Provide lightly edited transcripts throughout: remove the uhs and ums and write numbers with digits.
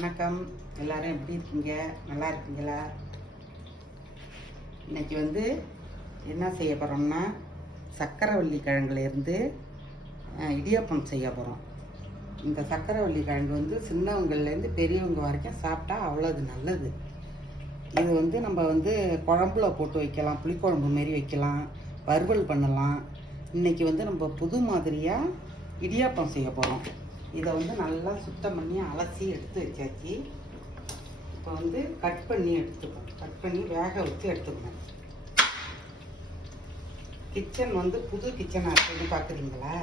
வணக்கம். எல்லாரும் எப்படி இருக்கீங்க? நல்லா இருக்கீங்களா? இன்னைக்கு என்ன செய்ய போகிறோம்னா, சக்கரவள்ளி கிழங்குலேருந்து இடியாப்பம் செய்ய போகிறோம். இந்த சக்கரவள்ளி கிழங்கு சின்னவங்கள்லேருந்து பெரியவங்க வரைக்கும் சாப்பிட்டா அவ்வளோது நல்லது. இது நம்ம குழம்புல போட்டு வைக்கலாம், புளிக்குழம்பு மாரி வைக்கலாம், வறுவல் பண்ணலாம். இன்றைக்கி நம்ம புது மாதிரியாக இடியாப்பம் செய்ய போகிறோம். இதை நல்லா சுத்தம் பண்ணி அலசி எடுத்து வச்சாச்சு. இப்போ கட் பண்ணி எடுத்துக்கணும். கட் பண்ணி வேக வச்சு எடுத்துக்கணும். கிச்சன் புது கிச்சனாக இருக்குன்னு பார்க்குறீங்களா?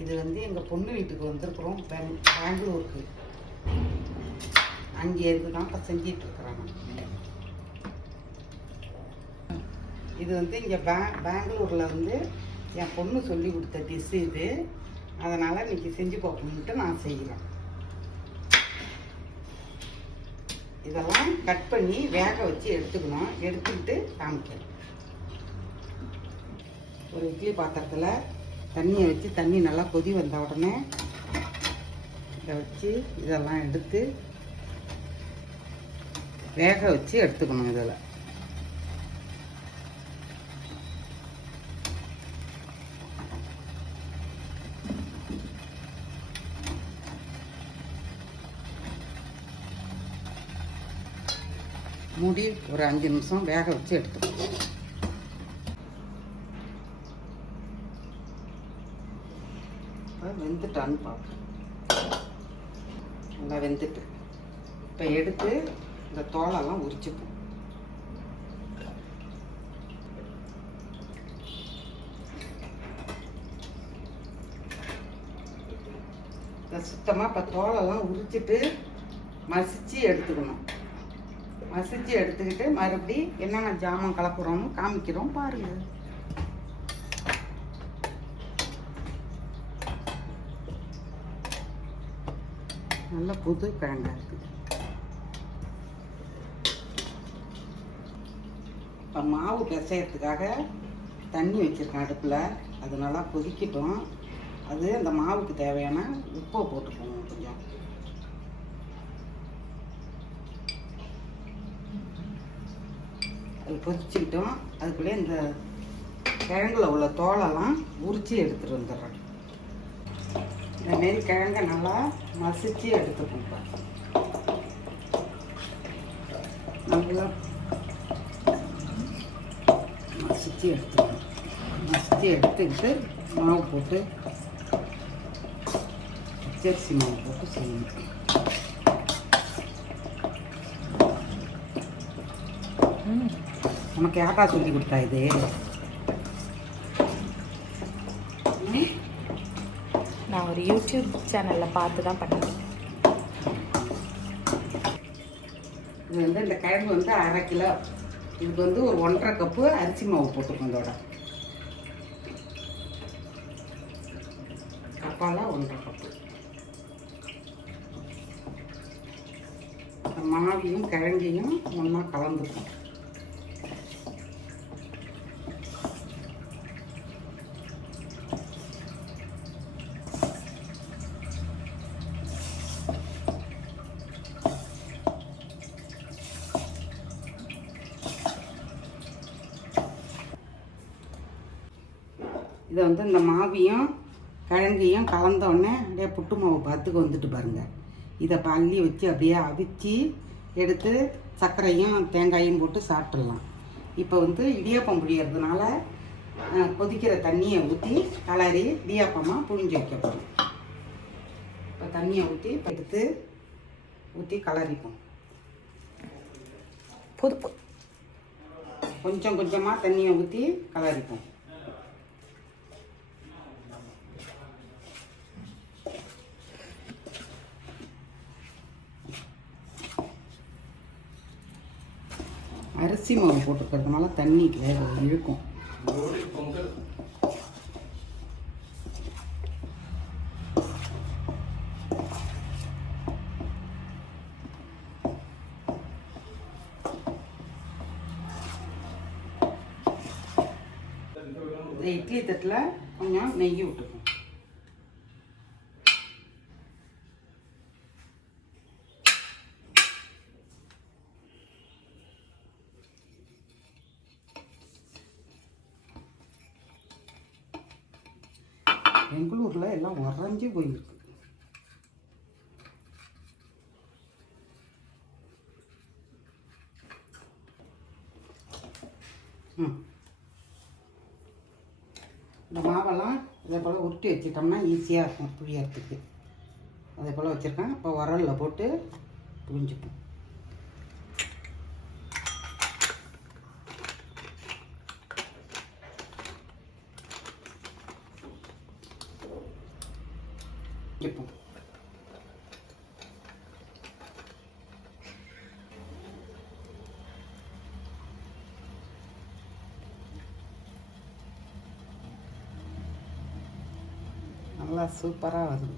இது எங்கள் பொண்ணு வீட்டுக்கு வந்திருக்கிறோம், பெங்களூருக்கு. அங்கே இருந்து தான் இப்போ செஞ்சிட்ருக்குறாங்க. இது இங்கே பெங்களூரில் என் பொண்ணு சொல்லி கொடுத்த டிஷ்ஷு இது. அதனால் இன்றைக்கி செஞ்சு பார்க்கணுன்ட்டு நான் செய்கிறேன். இதெல்லாம் கட் பண்ணி வேக வச்சு எடுத்துக்கணும். எடுத்துக்கிட்டு காமிக்கிறேன். ஒரு இட்லி பாத்திரத்தில் தண்ணியை வச்சு, தண்ணி நல்லா கொதி வந்த உடனே இதை வச்சு இதெல்லாம் எடுத்து வேக வச்சு எடுத்துக்கணும். இதில் மூடி ஒரு 5 நிமிஷம் வேக வச்சு எடுத்துக்கணும். வெந்துட்டான்னு பார்ப்போம். நல்லா வெந்துட்டு இப்போ எடுத்து இந்த தோலெல்லாம் உரிச்சுப்போம். சுத்தமாக இப்போ தோலெல்லாம் உரிச்சிட்டு மசிச்சு எடுத்துக்கணும். மசிச்சு எடுத்துக்கிட்டு மறுபடி என்னென்ன ஜாமான் கலப்புறோம்னு காமிக்கிறோம், பாருங்க. நல்ல புது கிழங்கா இருக்கு. இப்போ மாவு பிசையறதுக்காக தண்ணி வச்சிருக்கேன் அடுப்பில். அது நல்லா கொதிக்கட்டும். அது அந்த மாவுக்கு தேவையான உப்பை போட்டுக்கணும். கொஞ்சம் அது பொரிச்சுக்கிட்டோம். அதுக்குள்ளே இந்த கிழங்குல உள்ள தோலெல்லாம் உரித்து எடுத்துகிட்டு வந்துடுறேன். இந்தமாரி கிழங்கை நல்லா மசிச்சு எடுத்துக்கணும். நல்லா மசிச்சு எடுத்துக்கணும். மசிச்சு எடுத்துக்கிட்டு மாவு போட்டு, பச்சரிசி மாவு போட்டு செய்யணும். நமக்கு யாரா சொல்லி கொடுத்தா இது? நான் ஒரு யூடியூப் சேனலில் பார்த்து தான் பண்ணேன். இது இந்த கிழங்கு 1/2 கிலோ. இதுக்கு ஒரு 1.5 கப்பு அரிசி மாவு போட்டுக்கோங்க. இதோட கப்பால 1.5 கப்பு. மாவையும் கிழங்கையும் ஒன்றா கலந்துக்கும். இதை இந்த மாவையும் கிழங்கையும் கலந்தோடனே அப்படியே புட்டு மாவு பார்த்துக்கு வந்துட்டு பாருங்கள். இதை பள்ளி வச்சு அப்படியே அவிச்சு எடுத்து சர்க்கரையும் தேங்காயும் போட்டு சாப்பிட்றலாம். இப்போ இடியாப்பம் புழியறதுனால கொதிக்கிற தண்ணியை ஊற்றி கலரி இடியாப்பமாக புழிஞ்சு வைக்க போகிறோம். இப்போ தண்ணியை ஊற்றி எடுத்து ஊற்றி கலரிப்போம். கொஞ்சம் கொஞ்சமாக தண்ணியை ஊற்றி கலரிப்போம். அரிசி மாவு போட்டுக்கிறதுனால தண்ணி இழுக்கும். இட்லி தட்டில் கொஞ்சம் நெய் விட்டுக்கும். பெங்களூரில் எல்லாம் உறைஞ்சி போயிருக்கு. இந்த மாவெல்லாம் இதே போல் உருட்டி வச்சுட்டோம்னா ஈஸியாக இருக்கும் புழியறதுக்கு. அதே போல் வச்சுருக்கேன். இப்போ உரலில் போட்டு புழிஞ்சிப்போம். இப்போ நல்லா சூப்பராக வருது.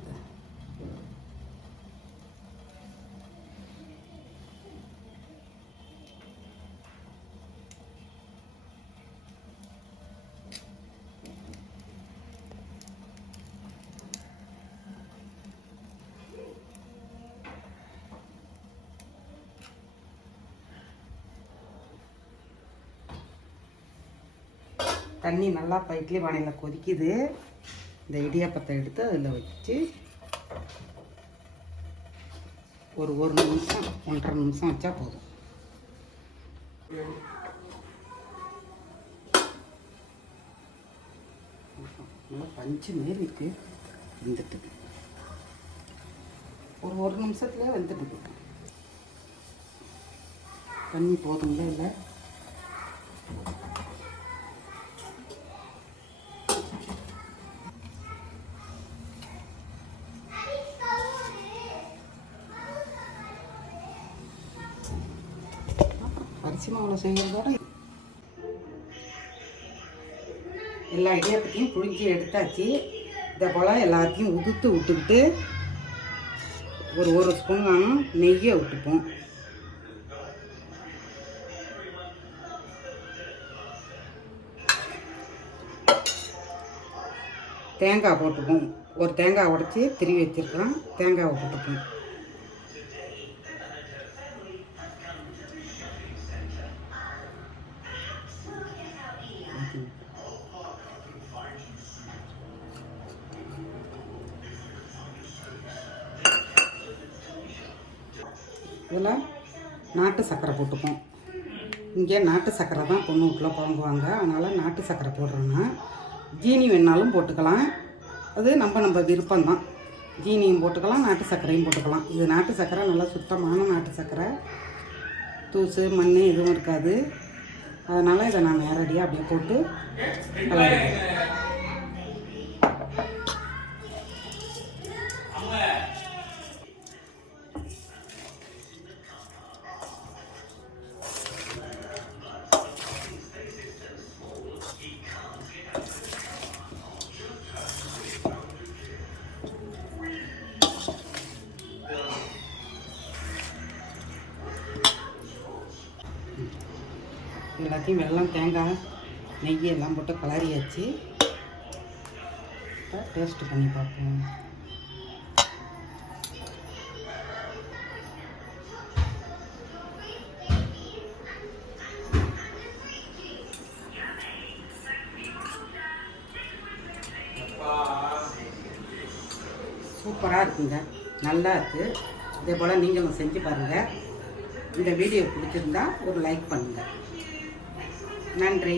தண்ணி நல்லா இப்போ இட்லி பானையில் கொதிக்குது. இந்த இடியாப்பத்தை எடுத்து அதில் வச்சு ஒரு நிமிஷம் 1.5 நிமிஷம் வச்சா போதும். நல்லா பஞ்சு மாரி இருக்கு. வெந்துட்டு ஒரு நிமிஷத்துல வெந்துட்டு. தண்ணி போதுங்களா இல்லை? அரிசி மாவில் செய்கிறதோட எல்லா இடியாப்பத்தையும் புழிஞ்சி எடுத்தாச்சு. இதை போல் எல்லாத்தையும் உதுத்து விட்டுக்கிட்டு ஒரு ஸ்பூன் நெய்யை விட்டுப்போம். தேங்காய் போட்டுப்போம். ஒரு தேங்காய் உடச்சி திருவி வச்சுருக்கலாம். தேங்காவை போட்டுப்போம். இதில் நாட்டு சர்க்கரை போட்டுப்போம். இங்கே நாட்டு சர்க்கரை தான் பொண்ணு வீட்டில் புழங்குவாங்க. அதனால் நாட்டு சர்க்கரை போடுறோன்னா ஜீனி வேணாலும் போட்டுக்கலாம். அது நம்ம விருப்பம்தான். ஜீனியும் போட்டுக்கலாம், நாட்டு சர்க்கரையும் போட்டுக்கலாம். இது நாட்டு சர்க்கரை நல்லா சுத்தமான நாட்டு சர்க்கரை. தூசு மண் எதுவும் இருக்காது. அதனால் இதை நான் நேரடியாக அப்படியே போட்டு கலரிடுவேன். எல்லாத்தையும் வெல்லம், தேங்காய், நெய் எல்லாம் போட்டு கலரியாச்சு. இப்போ டேஸ்ட்டு பண்ணி பார்ப்போம். சூப்பராக இருக்குங்க. நல்லா இருக்குது. இதே போல் நீங்களும் செஞ்சு பாருங்கள். இந்த வீடியோ பிடிச்சிருந்தா ஒரு லைக் பண்ணுங்கள். நன்றி.